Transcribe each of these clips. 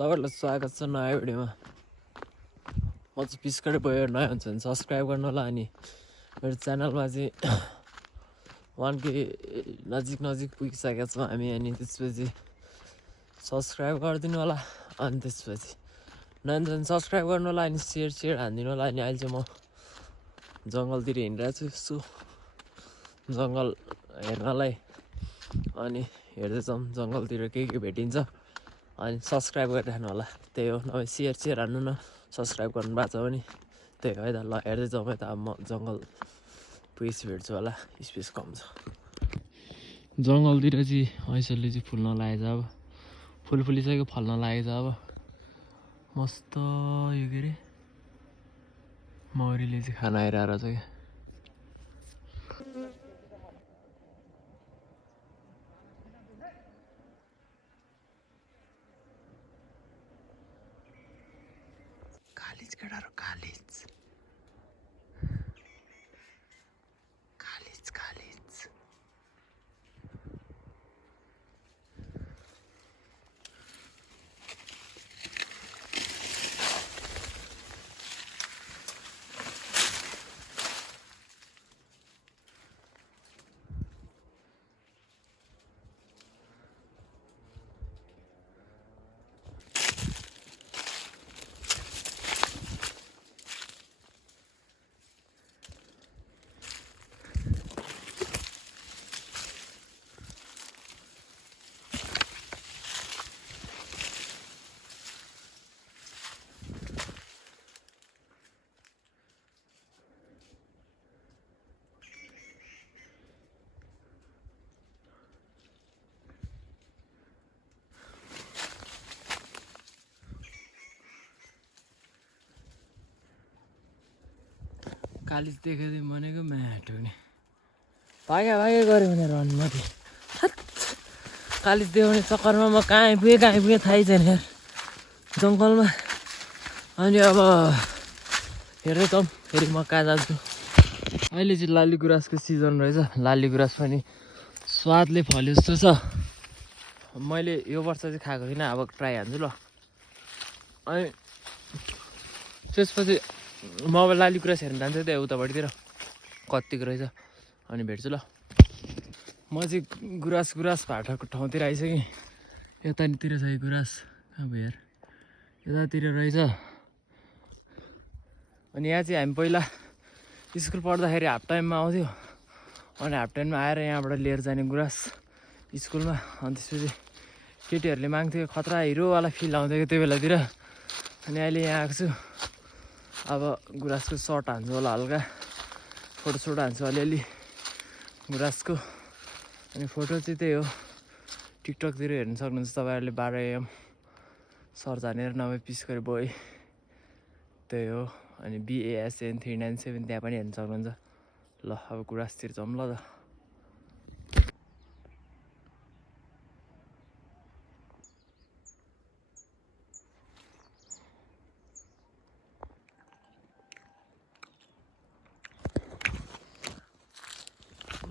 तपाईँहरूलाई स्वागत छ नयाँ भिडियोमा। म चाहिँ पिस्करै भयो, नयाँ हुन्छ भने सब्सक्राइब गर्नु होला। अनि मेरो च्यानलमा चाहिँ 1K नजिक पुगिसकेको छौँ हामी। अनि त्यसपछि सब्सक्राइब गरिदिनु होला। अनि त्यसपछि नयाँ हुन्छ भने सब्सक्राइब गर्नु होला। अनि सेयर हानिदिनु होला। अनि अहिले चाहिँ म जङ्गलतिर हिँडिरहेको छु, यसो जङ्गल हेर्नलाई। अनि हेर्दै जाउँ जङ्गलतिर के भेटिन्छ। अनि सब्सक्राइब गरिराख्नु होला। त्यही हो, नभए सेयर हान्नु न, सब्सक्राइब गर्नु भएको छ भने। त्यही हो है त। ल हेर्दै जाउँ है त। अब म जङ्गल पुगेपछि भेट्छु होला, स्पेस कम छ। जङ्गलतिर चाहिँ ऐसोले चाहिँ फुल्न लागेको छ। अब फुल फुलिसक्यो, फल्न लागेको छ। अब मस्त यो के अरे मौरीले चाहिँ खाना आइरहेको छ क्या। कालिज केटाहरू, कालिज कालिज देखाइदिउँ भनेको म्याट हुने भाग्या गऱ्यो भने रन माथि कालिज देखाउने चक्करमा म कहाँ आइपुगेँ थाहै छैन यार जङ्गलमा। अनि अब हेर्दै जाउँ फेरि म कहाँ जान्छु। अहिले चाहिँ लाली गुराँसको सिजन रहेछ। लाली गुराँस पनि स्वादले फल्यो जस्तो छ। मैले यो वर्ष चाहिँ खाएको थिइनँ, अब ट्राई हान्छु ल। अनि त्यसपछि म अब लाली गुराँस हेर्न जान्छु त्यहाँ उतापट्टितिर कतिको रहेछ। अनि भेट्छु ल। म चाहिँ गुराँस भाटाको ठाउँतिर आइसकेँ। यतातिर छ गुराँस, अब हेर यतातिर रहेछ। अनि यहाँ चाहिँ हामी पहिला स्कुल पढ्दाखेरि हाफ टाइममा आउँथ्यो। अनि हाफ टाइममा आएर यहाँबाट लिएर जाने गुराँस स्कुलमा। अनि त्यसपछि केटीहरूले माग्थ्यो, खतरा हिरोवाला फिल आउँथ्यो कि त्यो बेलातिर। अनि अहिले यहाँ आएको छु। अब गुराँसको सर्ट हान्छु होला, हल्का फोटोसोटो हान्छु अलिअलि गुराँसको। अनि फोटो चाहिँ त्यही हो, टिकटकतिर हेर्नु सक्नुहुन्छ तपाईँहरूले। 12 AM सर्च हानेर नभए पिस्करे बोय, त्यही हो। अनि BASN 397 त्यहाँ पनि हेर्नु सक्नुहुन्छ। ल अब गुराँसतिर जाउँ ल त।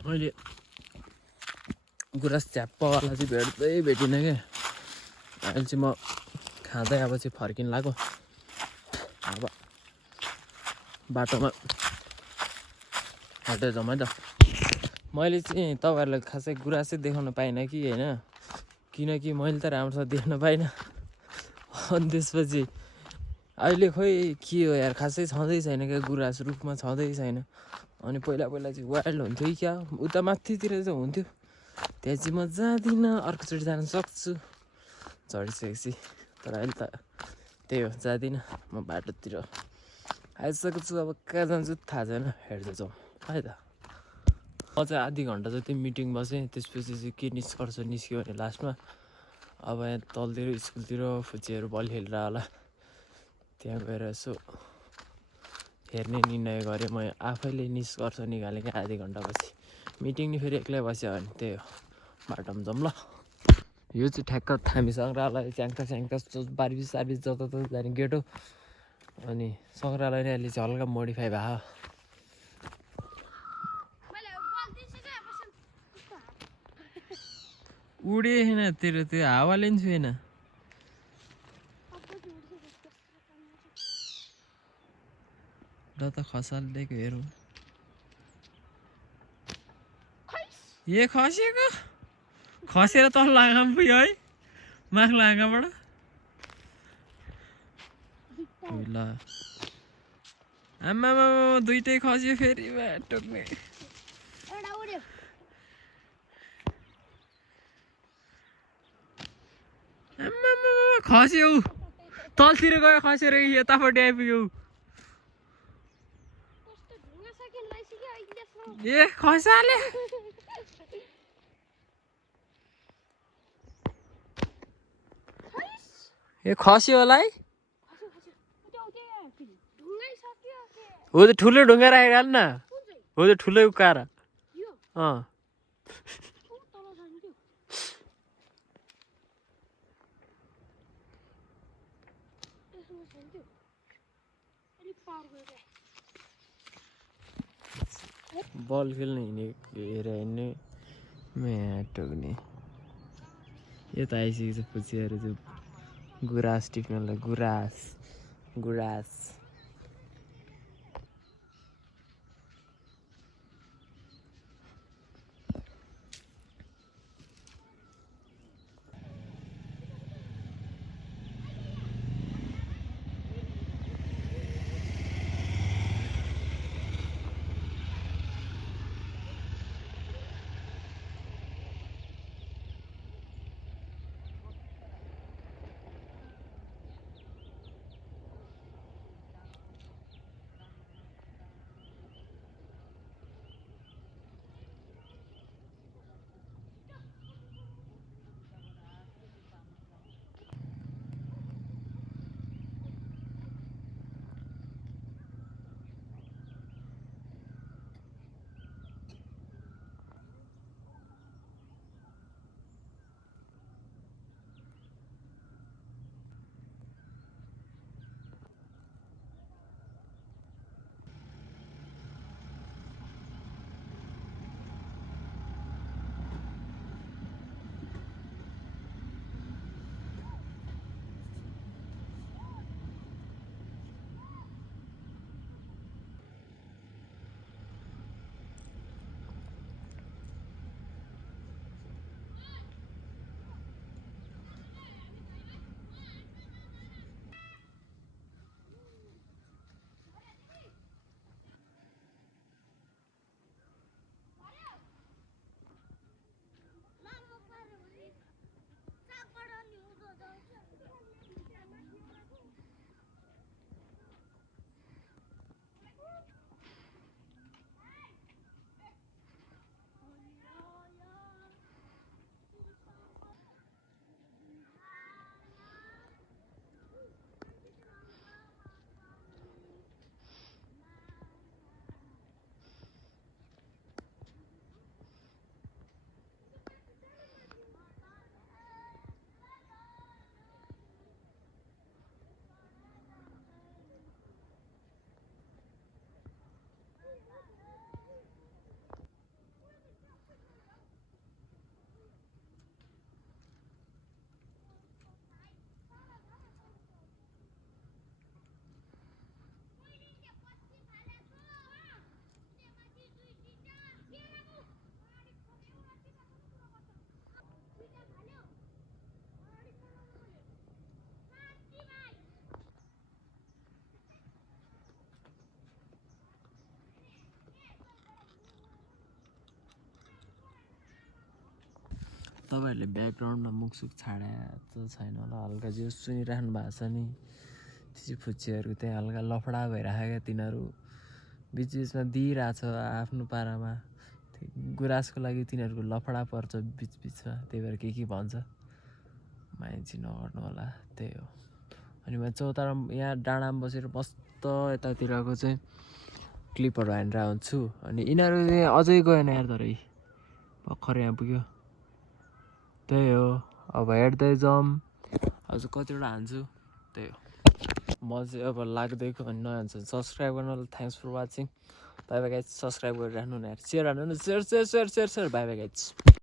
मैले गुराँस झ्याप्पवाला चाहिँ भेटिनँ क्या। अहिले चाहिँ म खाँदै अब चाहिँ फर्किन लाग्यो। अब बाटोमा हेर्दै जाउँ है त। मैले चाहिँ तपाईँहरूलाई खासै गुराँस चाहिँ देखाउन पाइनँ कि होइन, किनकि मैले त राम्रोसँग देख्न पाइनँ। अनि त्यसपछि अहिले खोइ के हो यार, खासै छँदै छैन क्या गुराँस, रुखमा छँदै छैन। अनि पहिला चाहिँ वाइल्ड हुन्थ्यो कि क्या, उता माथितिर चाहिँ हुन्थ्यो। त्यहाँ चाहिँ म जाँदिनँ, अर्कोचोटि जान सक्छु झरिसकेपछि। तर अहिले त त्यही हो, जाँदिनँ। म बाटोतिर आइसकेको छु। अब कहाँ जान्छु थाहा छैन, हेर्दै जाउँ है त। म चाहिँ आधी घन्टा जति मिटिङ बसेँ। त्यसपछि चाहिँ के निस्क्यो भने लास्टमा अब यहाँ तलतिर स्कुलतिर फुच्चीहरू बल खेलेर होला, त्यहाँ गएर यसो हेर्ने निर्णय गरेँ। म आफैले निष्कर्ष निकालेँ क्या आधी घन्टापछि। मिटिङ नि फेरि एक्लै बस्यो भने त्यही हो, बाटोमा जाउँ ल। यो चाहिँ ठ्याक्क थामी सङ्ग्रहालय, च्याङ्का बारबिस जता जाने गेट हो। अनि सङ्ग्रहालय नै अहिले चाहिँ हल्का मोडिफाई भयो। उडे छैन तेरो त्यो हावाले नि छुएन। ल त खसाल दिएको हेरौँ ए खसेको खसेर तल आँखामा पुग्यो है माथिल्लो आँखाबाट ल आमा दुइटै खस्यो फेरि टोक्ने आमा खस्यो तलतिर गयो खसेर यतापट्टि आइपुग्यो ए खसाले ए खस्यो होला है हो त ठुलो ढुङ्गा राखेको हाल न हो त ठुलै उकाएर बल खेल्न हिँडेको हेरेर हिँड्ने म्या टोक्ने यता आइसकेको छ पुच्छिहरू चाहिँ गुराँस टिप्नलाई गुराँस तपाईहरुले ब्याकग्राउन्डमा मुखसुख छाडेको छैन होला हल्का जे सुनिराख्नु भएको छ नि त्यसै फुच्चेहरु त्यही हल्का लफडा भइराखेको तिनीहरु बीचबीचमा दिइराछ आफ्नो पारामा गुराँसको लागि तिनीहरुको लफडा पर्छ बीचबीचमा त्यही भएर के भन्छ माइन्ड नगर्नु होला त्यही हो अनि म चौतारा यहाँ डाँडामा बसेर मस्त यतातिरको चाहिँ क्लिपहरु हानेर हुन्छु अनि यिनीहरु अझै गएन यार तर भर्खर यहाँ पुग्यो त्यही हो अब हेर्दै जाऊँ अझ कतिवटा हान्छु त्यही हो म चाहिँ अब लाग्दैको अनि नहान्छ सब्स्क्राइब गर्नु thanks for watching bye bye guys subscribe गरिराख्नु न यार शेयर हान्नु न शेयर बाइ बाइ गाइज